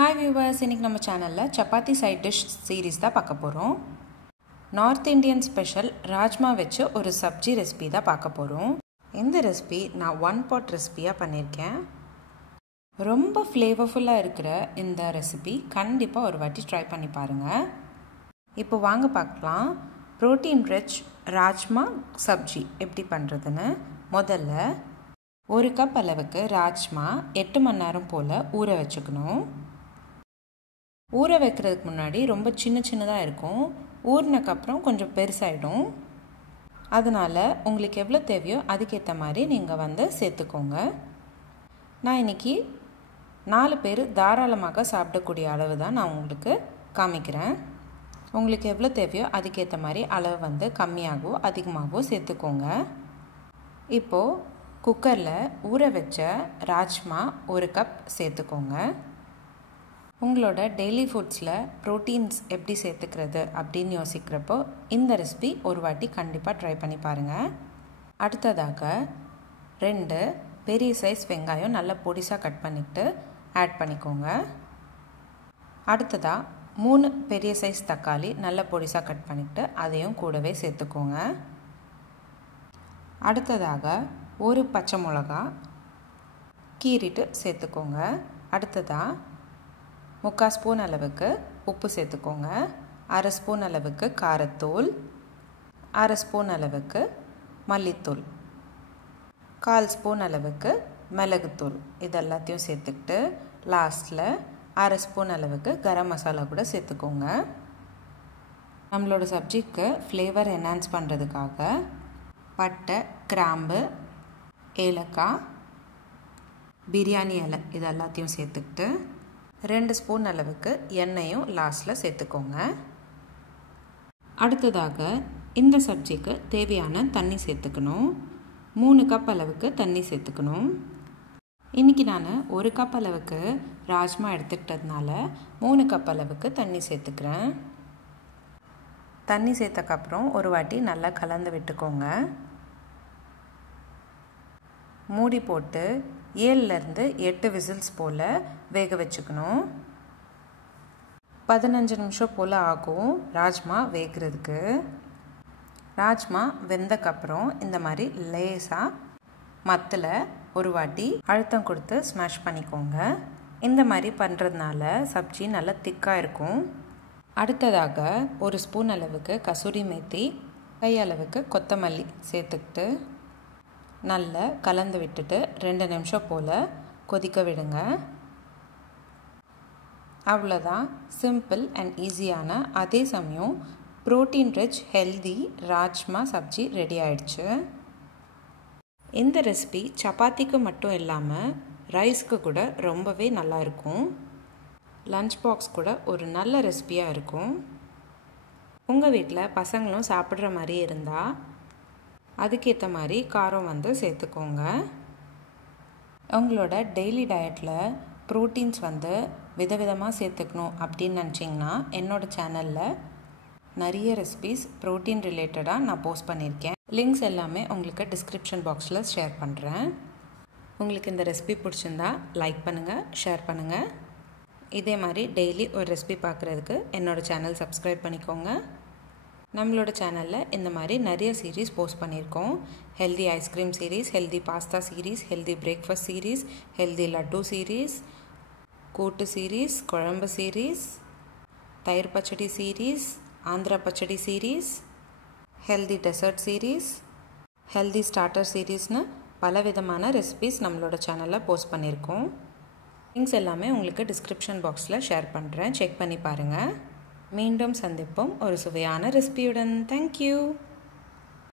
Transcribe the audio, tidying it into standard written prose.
Hi viewers, இன்னைக்கு நம்ம சேனல்ல சப்பாத்தி சைட் டிஷ் சீரிஸ் தான் பார்க்க போறோம். நார்த் இந்தியன் ஸ்பெஷல் ராஜ்மா வச்சு ஒரு சப்ஜி ரெசிபி தான் பார்க்க போறோம். இந்த ரெசிபி நான் ஒன் பாட் ரெசிபியா பண்ணிருக்கேன். ரொம்ப ஃப்ளேவர்ஃபுல்லா இருக்கிற இந்த ரெசிபி கண்டிப்பா ஒரு வாட்டி ட்ரை பண்ணி பாருங்க. இப்போ வாங்க பார்க்கலாம். புரோட்டீன் ரிச் ராஜ்மா சப்ஜி எப்படி பண்றதுன்னு. முதல்ல ஒரு கப் அளவுக்கு ராஜ்மா 8 மணி நேரம் போல ஊற வச்சுக்கணும். ஊற வைக்கிறதுக்கு முன்னாடி ரொம்ப சின்னதாக இருக்கும். ஊறினக்கப்புறம் கொஞ்சம் பெருசாகிடும். அதனால் உங்களுக்கு எவ்வளோ தேவையோ அதுக்கேற்ற மாதிரி நீங்கள் சேர்த்துக்கோங்க. நான் இன்றைக்கி 4 பேர் தாராளமாக சாப்பிடக்கூடிய அளவு தான் நான் உங்களுக்கு காமிக்கிறேன். உங்களுக்கு எவ்வளோ தேவையோ அதுக்கேற்ற மாதிரி அளவு கம்மியாகவோ அதிகமாகவோ சேர்த்துக்கோங்க. இப்போது குக்கரில் ஊற வச்ச ராஜ்மா 1 கப் சேர்த்துக்கோங்க. உங்களோட டெய்லி ஃபுட்ஸில் ப்ரோட்டீன்ஸ் எப்படி சேர்த்துக்கிறது அப்படின்னு யோசிக்கிறப்போ இந்த ரெசிபி ஒரு வாட்டி கண்டிப்பாக ட்ரை பண்ணி பாருங்கள். அடுத்ததாக 2 பெரிய சைஸ் வெங்காயம் நல்லா பொடிசாக கட் பண்ணிவிட்டு ஆட் பண்ணிக்கோங்க. அடுத்ததாக 3 பெரிய சைஸ் தக்காளி நல்லா பொடிசாக கட் பண்ணிவிட்டு அதையும் கூடவே சேர்த்துக்கோங்க. அடுத்ததாக 1 பச்சை மிளகா கீறிட்டு சேர்த்துக்கோங்க. அடுத்ததாக 3/4 ஸ்பூன் அளவுக்கு உப்பு சேர்த்துக்கோங்க. 1/2 ஸ்பூன் அளவுக்கு காரத்தூள், 1/2 ஸ்பூன் அளவுக்கு மல்லித்தூள், 1/4 ஸ்பூன் அளவுக்கு மிளகுத்தூள் இதெல்லாத்தையும் சேர்த்துக்கிட்டு லாஸ்ட்டில் 1/2 ஸ்பூன் அளவுக்கு கரம் மசாலா கூட சேர்த்துக்கோங்க. நம்மளோட சப்ஜிக்கு ஃப்ளேவர் என்ஹான்ஸ் பண்ணுறதுக்காக பட்டை, கிராம்பு, ஏலக்காய், பிரியாணி இலை இது எல்லாத்தையும் சேர்த்துக்கிட்டு 2 ஸ்பூன் அளவுக்கு எண்ணெயும் லாஸ்ட்டில் சேர்த்துக்கோங்க. அடுத்ததாக இந்த சப்ஜிக்கு தேவையான தண்ணி சேர்த்துக்கணும். 3 கப் அளவுக்கு தண்ணி சேர்த்துக்கணும். இன்றைக்கி நான் 1 கப் அளவுக்கு ராஜ்மா எடுத்துக்கிட்டதுனால 3 கப் அளவுக்கு தண்ணி சேர்த்துக்கிறேன். தண்ணி சேர்த்தக்கப்புறம் ஒரு வாட்டி நல்லா கலந்து விட்டுக்கோங்க. மூடி போட்டு 7லேருந்து 8 விசில்ஸ் போல் வேக வச்சுக்கணும். 15 நிமிஷம் போல் ஆகும் ராஜ்மா வேகிறதுக்கு. ராஜ்மா வெந்தக்கப்புறம் இந்த மாதிரி லேசாக மத்தில் ஒரு வாட்டி அழுத்தம் கொடுத்து ஸ்மாஷ் பண்ணிக்கோங்க. இந்த மாதிரி பண்ணுறதுனால சப்ஜி நல்லா திக்காக இருக்கும். அடுத்ததாக 1 ஸ்பூன் அளவுக்கு கசூரி மேத்தி, கை அளவுக்கு கொத்தமல்லி சேர்த்துக்கிட்டு நல்லா கலந்து விட்டுட்டு 2 நிமிஷம் போல் கொதிக்க விடுங்க. அவ்வளோதான். சிம்பிள் அண்ட் ஈஸியான அதே சமயம் protein rich healthy rajma sabzi ready ஆயிடுச்சு. இந்த ரெசிபி சப்பாத்திக்கு மட்டும் இல்லாமல் ரைஸ்க்கு கூட ரொம்பவே நல்லா இருக்கும். லஞ்ச் பாக்ஸ் கூட ஒரு நல்ல ரெசிபியாக இருக்கும். உங்கள் வீட்டில் பசங்களும் சாப்பிட்ற மாதிரி இருந்தால் அதுக்கேற்ற மாதிரி காரம் சேர்த்துக்கோங்க. உங்களோட டெய்லி டயட்டில் ப்ரோட்டீன்ஸ் விதவிதமாக சேர்த்துக்கணும் அப்படின்னு நினச்சிங்கன்னா என்னோடய சேனலில் நிறைய ரெசிபீஸ் ப்ரோட்டீன் ரிலேட்டடாக நான் போஸ்ட் பண்ணியிருக்கேன். லிங்க்ஸ் எல்லாமே உங்களுக்கு டிஸ்கிரிப்ஷன் பாக்ஸில் ஷேர் பண்ணுறேன். உங்களுக்கு இந்த ரெசிபி பிடிச்சிருந்தா லைக் பண்ணுங்கள், ஷேர் பண்ணுங்கள். இதே மாதிரி டெய்லி ஒரு ரெசிபி பார்க்குறதுக்கு என்னோடய சேனல் சப்ஸ்கிரைப் பண்ணிக்கோங்க. நம்மளோட சேனலில் இந்த மாதிரி நிறைய சீரீஸ் போஸ்ட் பண்ணியிருக்கோம். Healthy ice cream series, healthy pasta series, healthy breakfast series, healthy laddu series, kootu series, kuzhambu series, தயிர் pachadi series, Andhra pachadi series, healthy dessert series, healthy starter சீரீஸ்னு பலவிதமான ரெசிபீஸ் நம்மளோட சேனலில் போஸ்ட் பண்ணியிருக்கோம். லிங்க்ஸ் எல்லாமே உங்களுக்கு டிஸ்கிரிப்ஷன் பாக்ஸில் ஷேர் பண்ணுறேன். செக் பண்ணி பாருங்கள். மீண்டும் சந்திப்போம் ஒரு சுவையான ரெசிபியுடன். தேங்க்யூ.